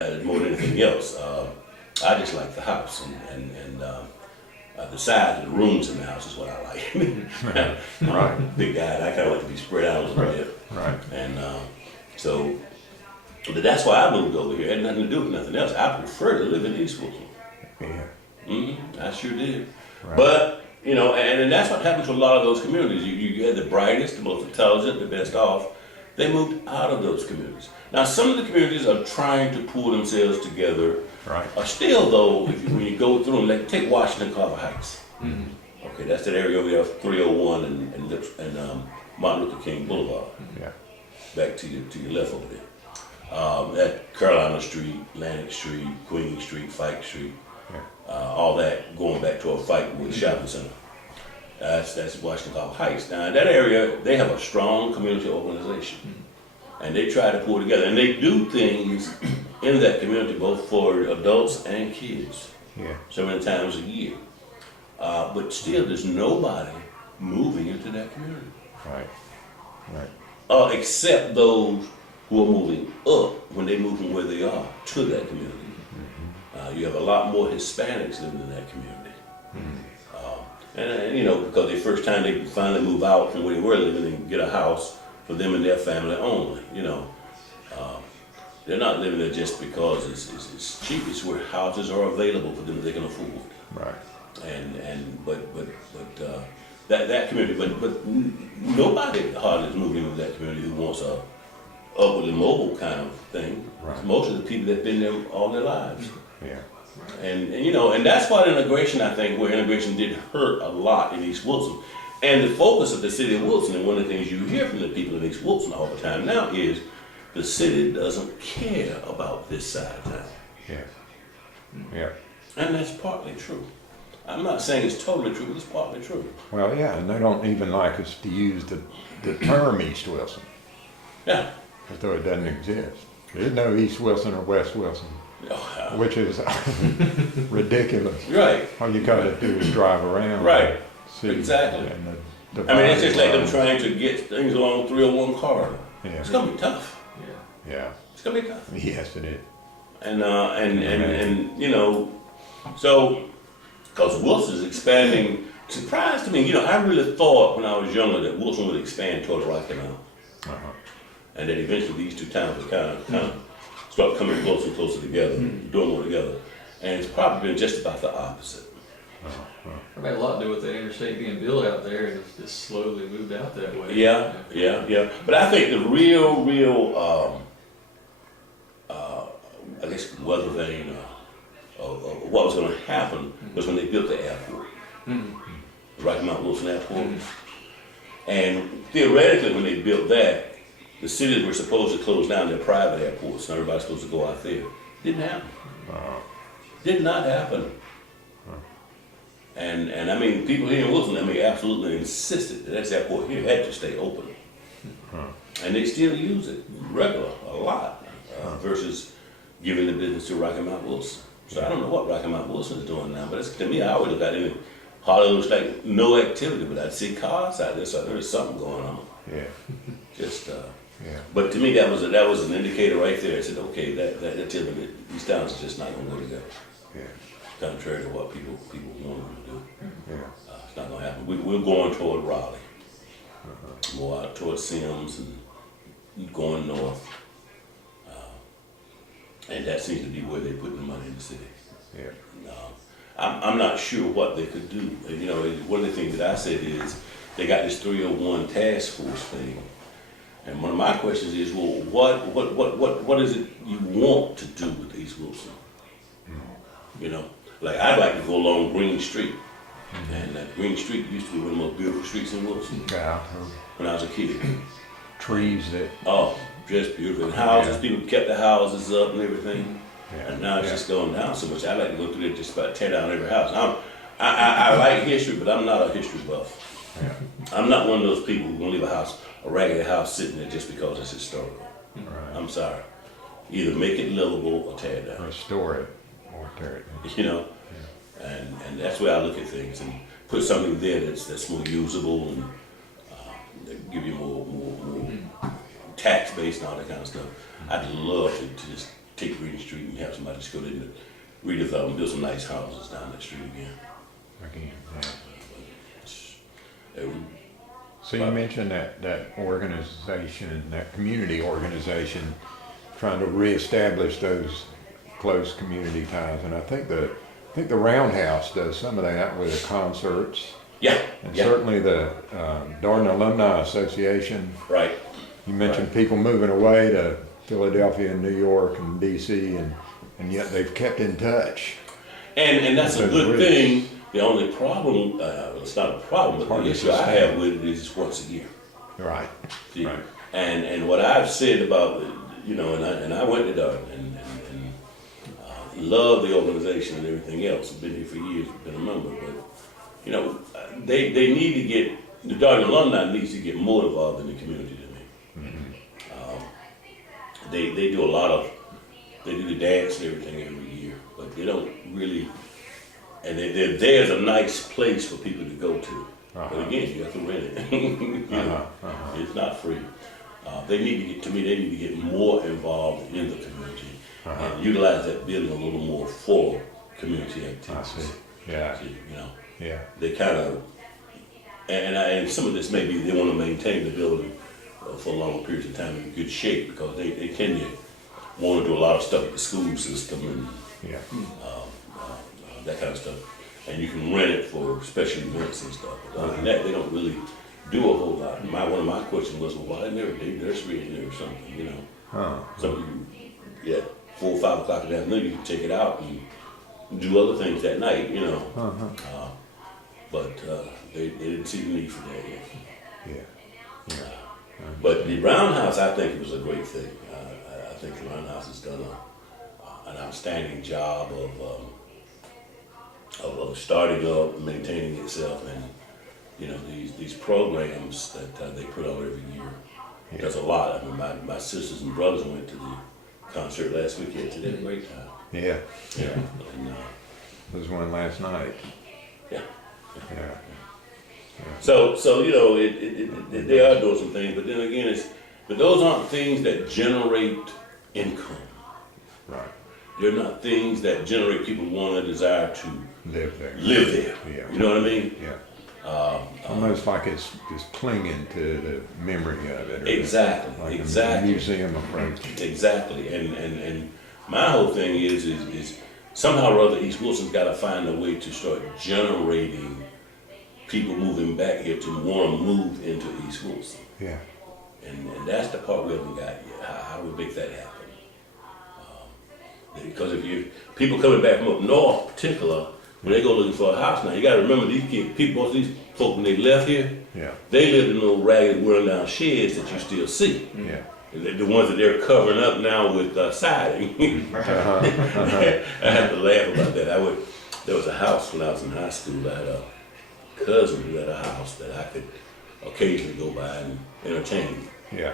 more than anything else. I just like the house and the size of the rooms in the house is what I like. I'm a big guy, and I kind of like to be spread out a little bit. Right. And so, but that's why I moved over here. It had nothing to do with nothing else. I prefer to live in East Wilson. Yeah. I sure did. Right. But, you know, and that's what happens to a lot of those communities. You had the brightest, the most intelligent, the best off. They moved out of those communities. Now, some of the communities are trying to pull themselves together. Right. Still, though, when you go through them, like take Washington Carver Heights. Okay, that's that area over there, 301 and Martin Luther King Boulevard. Yeah. Back to your left over there. That Carolina Street, Atlantic Street, Queen Street, Fike Street, all that going back to a Fike with shopping center. That's Washington Carver Heights. Now in that area, they have a strong community organization, and they try to pull together, and they do things in that community both for adults and kids. Yeah. So many times a year. But still, there's nobody moving into that community. Right. Right. Except those who are moving up when they move from where they are to that community. You have a lot more Hispanics living in that community. And you know, because the first time they finally move out from where they were living and get a house for them and their family only, you know. They're not living there just because it's cheap. It's where houses are available for them that they can afford. Right. But that community, but nobody hardly is moving into that community who wants a upwardly mobile kind of thing. Right. Most of the people that've been there all their lives. Yeah. And you know, and that's why integration, I think, where integration did hurt a lot in East Wilson. And the focus of the city of Wilson, and one of the things you hear from the people in East Wilson all the time now is the city doesn't care about this side of town. Yeah. Yeah. And that's partly true. I'm not saying it's totally true, but it's partly true. Well, yeah, and they don't even like us to use the term East Wilson, Yeah. as though it doesn't exist. There's no East Wilson or West Wilson, which is ridiculous. Right. All you gotta do is drive around. Right. And see. Exactly. And I mean, it's just like them trying to get things along 301 corridor. Yeah. It's gonna be tough. Yeah. It's gonna be tough. Yes, it is. And you know, so because Wilson's expanding, surprised to me. You know, I really thought when I was younger that Wilson would expand towards Rocky Mount, and that eventually these two towns would kind of start coming closer and closer together, doing more together. And it's probably been just about the opposite. Probably had a lot to do with that interstate being built out there, and it's just slowly moved out that way. Yeah. But I think the real, I guess weather vane of what was going to happen was when they built the airport, the Rocky Mount Wilson Airport. And theoretically, when they built that, the cities were supposed to close down their private airports, and everybody's supposed to go out there. Didn't happen. Did not happen. And I mean, people here in Wilson, I mean, absolutely insisted that this airport here had to stay open. And they still use it regular, a lot, versus giving the business to Rocky Mount Wilson. So I don't know what Rocky Mount Wilson is doing now, but to me, I always look at it, hardly looks like no activity, but I'd see cars out there, so there's something going on. Yeah. Just, Yeah. but to me, that was an indicator right there. I said, okay, that tells me that these towns are just not going to go together. Yeah. Contrary to what people want them to do. Yeah. It's not going to happen. We're going toward Raleigh, more out towards Sims and going north. And that seems to be where they're putting the money in the city. Yeah. I'm not sure what they could do. You know, one of the things that I said is they got this 301 task force thing. And one of my questions is, well, what is it you want to do with East Wilson? You know, like I'd like to go along Green Street. And that Green Street used to be one of the most beautiful streets in Wilson Yeah. when I was a kid. Trees that. Oh, just beautiful. And houses, people kept the houses up and everything. Yeah. And now it's just going down so much. I like to go through there just about tear down every house. I like history, but I'm not a history buff. Yeah. I'm not one of those people who gonna leave a raggedy house sitting there just because it's historical. Right. I'm sorry. Either make it livable or tear it down. Restore it or tear it down. You know, and that's where I look at things and put something there that's more usable and give you more tax base and all that kind of stuff. I'd love to just take Green Street and have somebody just go there and redevelop, build some nice houses down that street again. Again, yeah. It would- So you mentioned that organization, that community organization, trying to reestablish those close community ties, and I think the Roundhouse does some of that with the concerts, Yeah, and yeah, certainly the Barton Alumni Association. right. You mentioned people moving away to Philadelphia and New York and DC, and yet they've kept in touch. And that's a Those good roots. thing. The only problem, it's not a problem, but Hard the to issue I sustain. have with it is once a year. Right. See? Right. And what I've said about, you know, and I went to Darton and love the organization and everything else. I've been here for years, been a member, but you know, they need to get, the Darton alumni needs to get more involved in the community than me. They do a lot of, they do the dance and everything every year, but they don't really, and there's a nice place for people to go to. But again, you have to rent it. You know, it's not free. They need to get, to me, they need to get more involved in the community and utilize that building a little more for community I activities. see. Yeah. See, you know, Yeah. they kind of, and some of this may be they want to maintain the building for long periods of time in good shape because they tend to want to do a lot of stuff with the school system and Yeah. that kind of stuff. And you can rent it for special events and stuff. But other than that, they don't really do a whole lot. One of my questions was, well, why isn't there a day nursery in there or something, you know? Something you, yeah, 4 or 5 o'clock in the afternoon, you can take it out and do other things that night, you know. But they didn't see the need for that yet. Yeah. But the Roundhouse, I think it was a great thing. I think the Roundhouse has done an outstanding job of starting up, and maintaining itself, and you know these programs that they put on every year. Yeah. There's a lot. I mean, my sisters and brothers went to the concert last weekend. They had a great time. Yeah. Yeah. And, There was one last night. yeah. Yeah. So you know, they are doing some things, but then again, but those aren't things that generate income. Right. They're not things that generate people want a desire to Live there. live there. Yeah. You know what I mean? Yeah. Almost like it's just clinging to the memory of it. Or Exactly. like Exactly. A museum approach. Exactly. And my whole thing is somehow or other East Wilson's got to find a way to start generating people moving back here to want to move into East Wilson. Yeah. And that's the part we haven't got yet. How do we make that happen? Because people coming back from up north, particular, when they go looking for a house now, you got to remember most of these folks when they left here, Yeah. they lived in little ragged, worn down sheds that you still see. Yeah. And the ones that they're covering up now with siding. I have to laugh about that. There was a house when I was in high school. I had a cousin who had a house that I could occasionally go by and entertain. Yeah.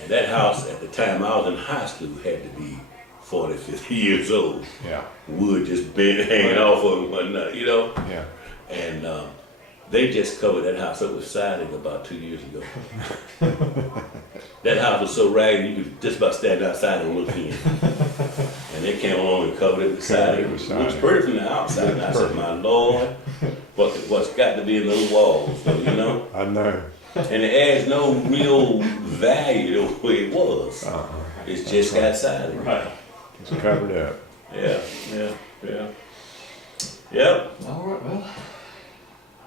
And that house at the time I was in high school had to be 40, 50 years old. Yeah. Wood just bent, hanging off of it and whatnot, you know? Yeah. And they just covered that house up with siding about 2 years ago. That house was so ragged you could just about stand outside and look in. And they came along and covered it with siding. It was pretty from the outside. And I said, my Lord, what's got to be in those walls, though, you know? I know. And it adds no real value to the way it was. It's just got siding. Right. It's covered up. Yeah. Yeah. Yep. All right, well.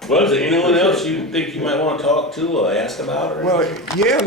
Well, is there anyone else you think you might want to talk to or ask about? Or Well, yeah,